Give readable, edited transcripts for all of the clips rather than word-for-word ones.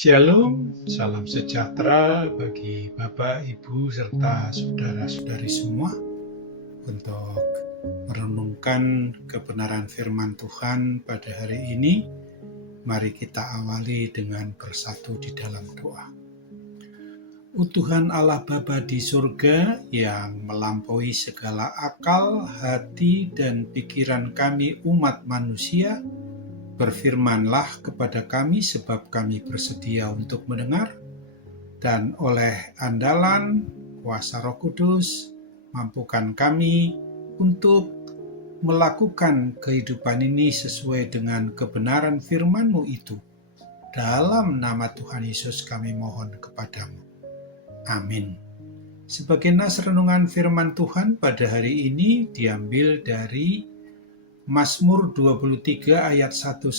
Shalom, salam sejahtera bagi Bapak, Ibu, serta saudara-saudari semua. Untuk merenungkan kebenaran firman Tuhan pada hari ini, mari kita awali dengan bersatu di dalam doa. Tuhan Allah Bapa di surga yang melampaui segala akal, hati, dan pikiran kami umat manusia, berfirmanlah kepada kami sebab kami bersedia untuk mendengar, dan oleh andalan kuasa Roh Kudus, mampukan kami untuk melakukan kehidupan ini sesuai dengan kebenaran firman-Mu itu. Dalam nama Tuhan Yesus kami mohon kepadamu. Amin. Sebagai nas renungan firman Tuhan pada hari ini diambil dari Mazmur 23 ayat 1-6,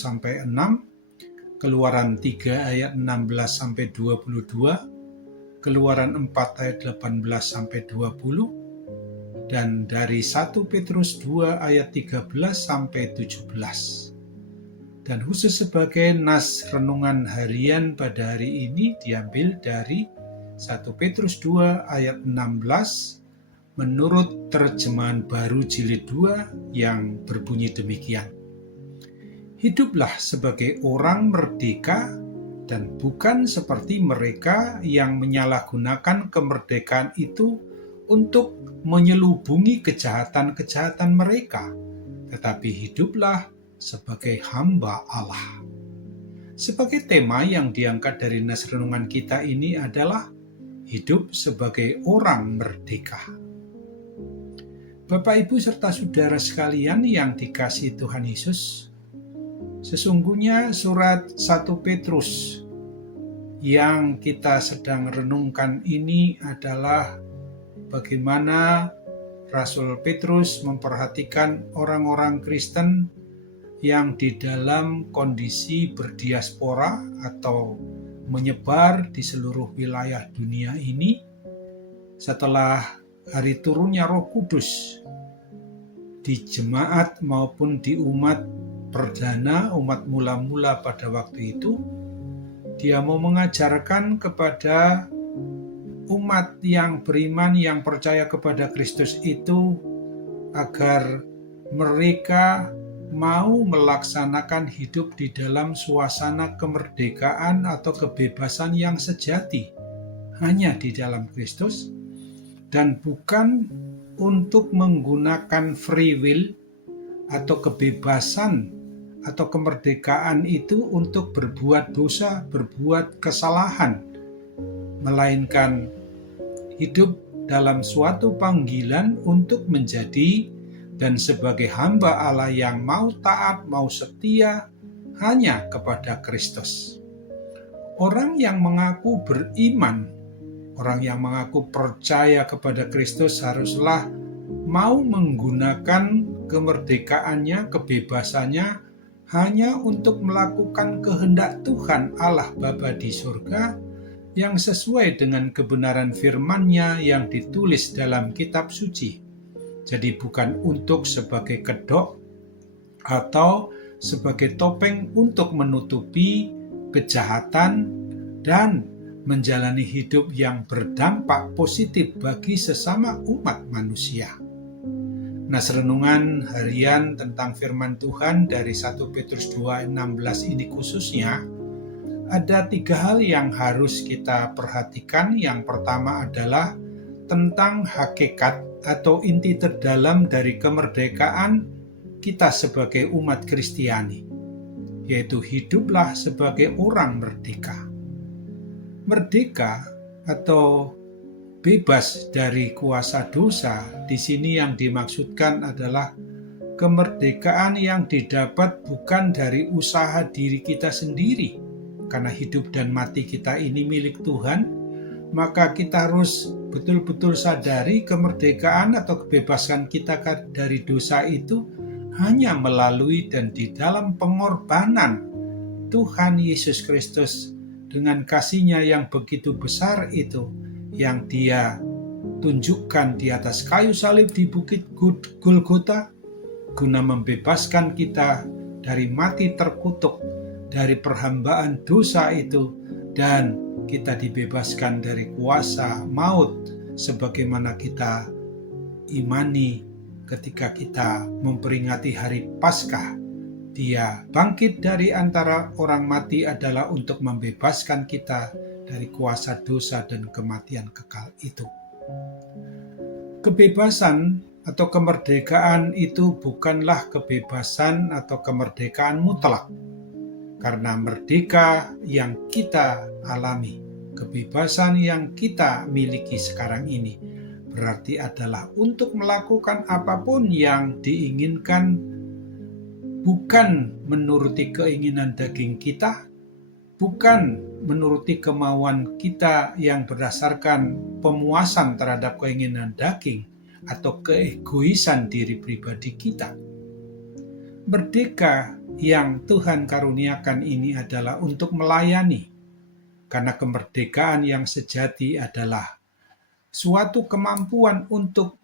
Keluaran 3 ayat 16-22, Keluaran 4 ayat 18-20, dan dari 1 Petrus 2 ayat 13-17. Dan khusus sebagai nas renungan harian pada hari ini diambil dari 1 Petrus 2 ayat 16 menurut terjemahan baru jilid 2 yang berbunyi demikian. Hiduplah sebagai orang merdeka dan bukan seperti mereka yang menyalahgunakan kemerdekaan itu untuk menyelubungi kejahatan-kejahatan mereka, tetapi hiduplah sebagai hamba Allah. Sebagai tema yang diangkat dari nas renungan kita ini adalah hidup sebagai orang merdeka. Bapak, Ibu, serta saudara sekalian yang dikasihi Tuhan Yesus, sesungguhnya surat 1 Petrus yang kita sedang renungkan ini adalah bagaimana Rasul Petrus memperhatikan orang-orang Kristen yang di dalam kondisi berdiaspora atau menyebar di seluruh wilayah dunia ini setelah hari turunnya Roh Kudus di jemaat maupun di umat perdana, umat mula-mula pada waktu itu. Dia mau mengajarkan kepada umat yang beriman, yang percaya kepada Kristus itu, agar mereka mau melaksanakan hidup di dalam suasana kemerdekaan atau kebebasan yang sejati hanya di dalam Kristus, dan bukan untuk menggunakan free will atau kebebasan atau kemerdekaan itu untuk berbuat dosa, berbuat kesalahan, melainkan hidup dalam suatu panggilan untuk menjadi dan sebagai hamba Allah yang mau taat, mau setia hanya kepada Kristus. Orang yang mengaku beriman, orang yang mengaku percaya kepada Kristus haruslah mau menggunakan kemerdekaannya, kebebasannya hanya untuk melakukan kehendak Tuhan Allah Bapa di surga yang sesuai dengan kebenaran firman-Nya yang ditulis dalam kitab suci. Jadi bukan untuk sebagai kedok atau sebagai topeng untuk menutupi kejahatan dan menjalani hidup yang berdampak positif bagi sesama umat manusia. Nas renungan harian tentang firman Tuhan dari 1 Petrus 2:16 ini khususnya ada 3 hal yang harus kita perhatikan. Yang pertama adalah tentang hakikat atau inti terdalam dari kemerdekaan kita sebagai umat Kristiani, yaitu hiduplah sebagai orang merdeka. Merdeka atau bebas dari kuasa dosa, di sini yang dimaksudkan adalah kemerdekaan yang didapat bukan dari usaha diri kita sendiri, karena hidup dan mati kita ini milik Tuhan. Maka kita harus betul-betul sadari kemerdekaan atau kebebasan kita dari dosa itu hanya melalui dan di dalam pengorbanan Tuhan Yesus Kristus dengan kasih-Nya yang begitu besar itu, yang Dia tunjukkan di atas kayu salib di bukit Golgota, guna membebaskan kita dari mati terkutuk, dari perhambaan dosa itu, dan kita dibebaskan dari kuasa maut sebagaimana kita imani ketika kita memperingati hari Paskah. Dia bangkit dari antara orang mati adalah untuk membebaskan kita dari kuasa dosa dan kematian kekal itu. Kebebasan atau kemerdekaan itu bukanlah kebebasan atau kemerdekaan mutlak, karena merdeka yang kita alami, kebebasan yang kita miliki sekarang ini, berarti adalah untuk melakukan apapun yang diinginkan, bukan menuruti keinginan daging kita, bukan menuruti kemauan kita yang berdasarkan pemuasan terhadap keinginan daging atau keegoisan diri pribadi kita. Merdeka yang Tuhan karuniakan ini adalah untuk melayani, karena kemerdekaan yang sejati adalah suatu kemampuan untuk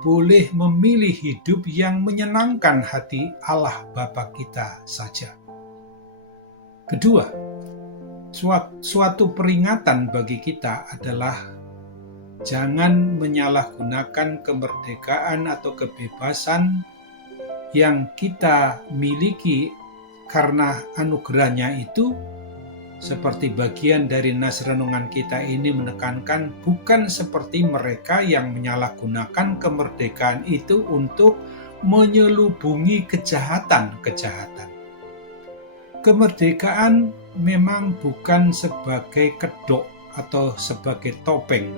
boleh memilih hidup yang menyenangkan hati Allah Bapa kita saja. Kedua, suatu peringatan bagi kita adalah jangan menyalahgunakan kemerdekaan atau kebebasan yang kita miliki karena anugerahnya itu. Seperti bagian dari nas renungan kita ini menekankan, bukan seperti mereka yang menyalahgunakan kemerdekaan itu untuk menyelubungi kejahatan-kejahatan. Kemerdekaan memang bukan sebagai kedok atau sebagai topeng.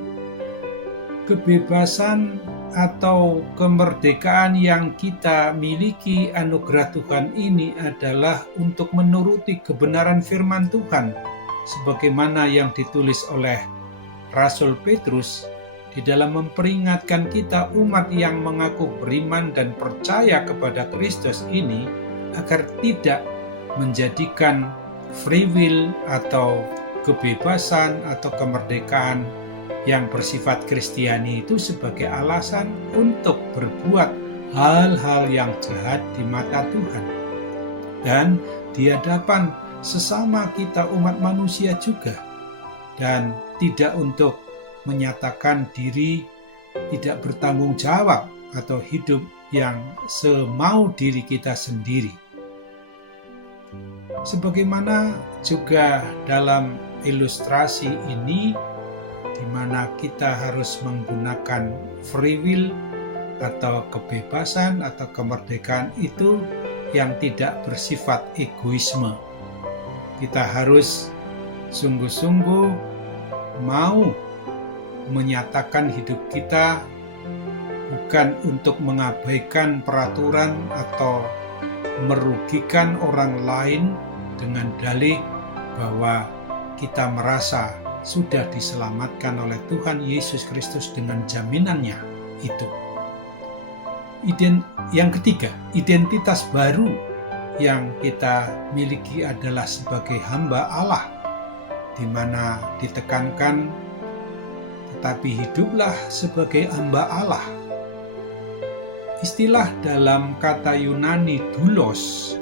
Kebebasan atau kemerdekaan yang kita miliki anugerah Tuhan ini adalah untuk menuruti kebenaran firman Tuhan sebagaimana yang ditulis oleh Rasul Petrus di dalam memperingatkan kita umat yang mengaku beriman dan percaya kepada Kristus ini agar tidak menjadikan free will atau kebebasan atau kemerdekaan yang bersifat Kristiani itu sebagai alasan untuk berbuat hal-hal yang jahat di mata Tuhan dan di hadapan sesama kita umat manusia juga, dan tidak untuk menyatakan diri tidak bertanggung jawab atau hidup yang semau diri kita sendiri. Sebagaimana juga dalam ilustrasi ini, di mana kita harus menggunakan free will atau kebebasan atau kemerdekaan itu yang tidak bersifat egoisme. Kita harus sungguh-sungguh mau menyatakan hidup kita bukan untuk mengabaikan peraturan atau merugikan orang lain dengan dalih bahwa kita merasa sudah diselamatkan oleh Tuhan Yesus Kristus dengan jaminannya itu. Yang ketiga, identitas baru yang kita miliki adalah sebagai hamba Allah, di mana ditekankan, tetapi hiduplah sebagai hamba Allah. Istilah dalam kata Yunani doulos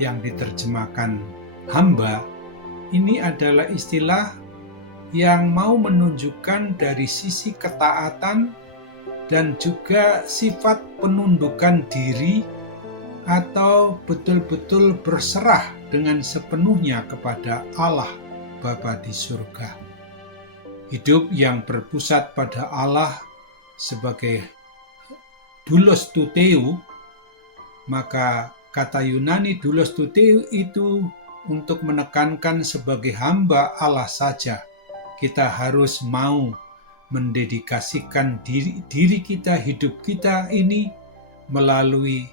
yang diterjemahkan hamba, ini adalah istilah yang mau menunjukkan dari sisi ketaatan dan juga sifat penundukan diri atau betul-betul berserah dengan sepenuhnya kepada Allah Bapa di surga. Hidup yang berpusat pada Allah sebagai doulos tuteu, maka kata Yunani doulos tuteu itu untuk menekankan sebagai hamba Allah saja. Kita harus mau mendedikasikan diri kita, hidup kita ini melalui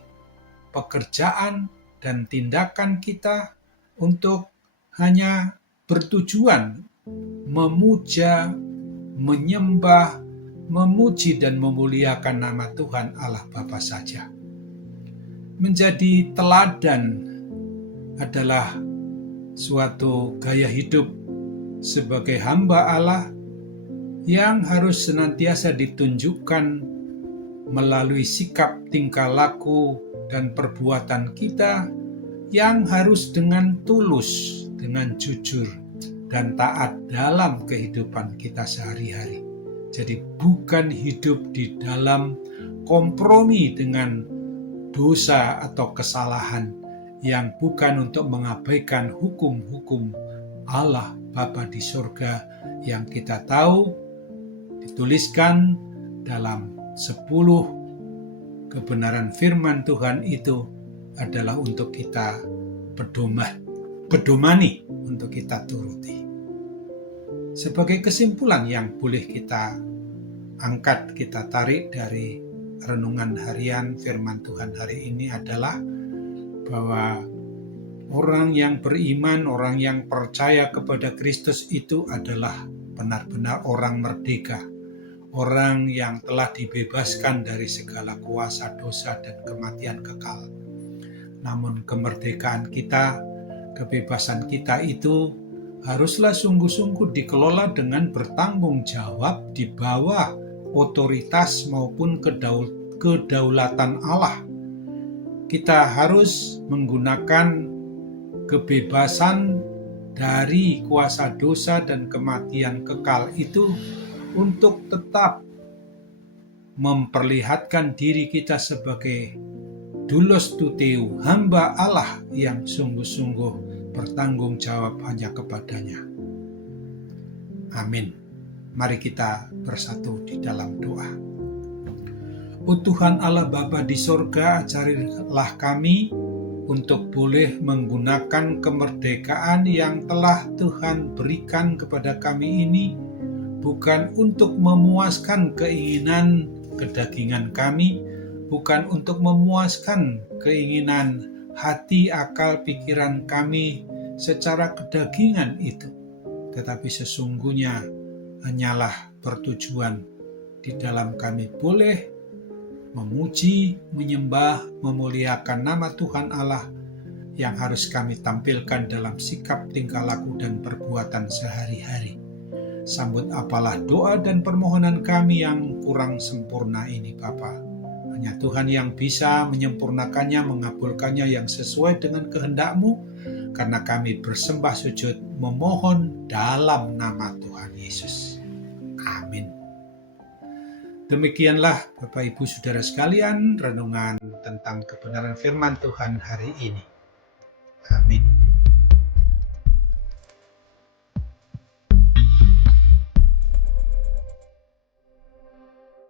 pekerjaan dan tindakan kita untuk hanya bertujuan memuja, menyembah, memuji dan memuliakan nama Tuhan Allah Bapa saja. Menjadi teladan adalah suatu gaya hidup sebagai hamba Allah yang harus senantiasa ditunjukkan melalui sikap, tingkah laku, dan perbuatan kita yang harus dengan tulus dengan jujur dan taat dalam kehidupan kita sehari-hari. Jadi bukan hidup di dalam kompromi dengan dosa atau kesalahan yang bukan untuk mengabaikan hukum-hukum Allah Bapa di surga yang kita tahu dituliskan dalam 10 kebenaran firman Tuhan itu adalah untuk kita pedomani, untuk kita turuti. Sebagai kesimpulan yang boleh kita angkat, kita tarik dari renungan harian firman Tuhan hari ini adalah bahwa orang yang beriman, orang yang percaya kepada Kristus itu adalah benar-benar orang merdeka, orang yang telah dibebaskan dari segala kuasa dosa dan kematian kekal. Namun kemerdekaan kita, kebebasan kita itu haruslah sungguh-sungguh dikelola dengan bertanggung jawab di bawah otoritas maupun kedaulatan Allah. Kita harus menggunakan kebebasan dari kuasa dosa dan kematian kekal itu untuk tetap memperlihatkan diri kita sebagai doulos tuteu, hamba Allah yang sungguh-sungguh bertanggung jawab hanya kepadanya. Amin. Mari kita bersatu di dalam doa. Oh Tuhan Allah Bapa di sorga, ajarilah kami untuk boleh menggunakan kemerdekaan yang telah Tuhan berikan kepada kami ini, bukan untuk memuaskan keinginan kedagingan kami, bukan untuk memuaskan keinginan hati, akal, pikiran kami secara kedagingan itu, tetapi sesungguhnya hanyalah bertujuan di dalam kami boleh memuji, menyembah, memuliakan nama Tuhan Allah yang harus kami tampilkan dalam sikap, tingkah laku, dan perbuatan sehari-hari. Sambut apalah doa dan permohonan kami yang kurang sempurna ini Bapa. Hanya Tuhan yang bisa menyempurnakannya, mengabulkannya yang sesuai dengan kehendak-Mu, karena kami bersembah sujud memohon dalam nama Tuhan Yesus. Amin. Demikianlah Bapak Ibu Saudara sekalian, renungan tentang kebenaran firman Tuhan hari ini. Amin.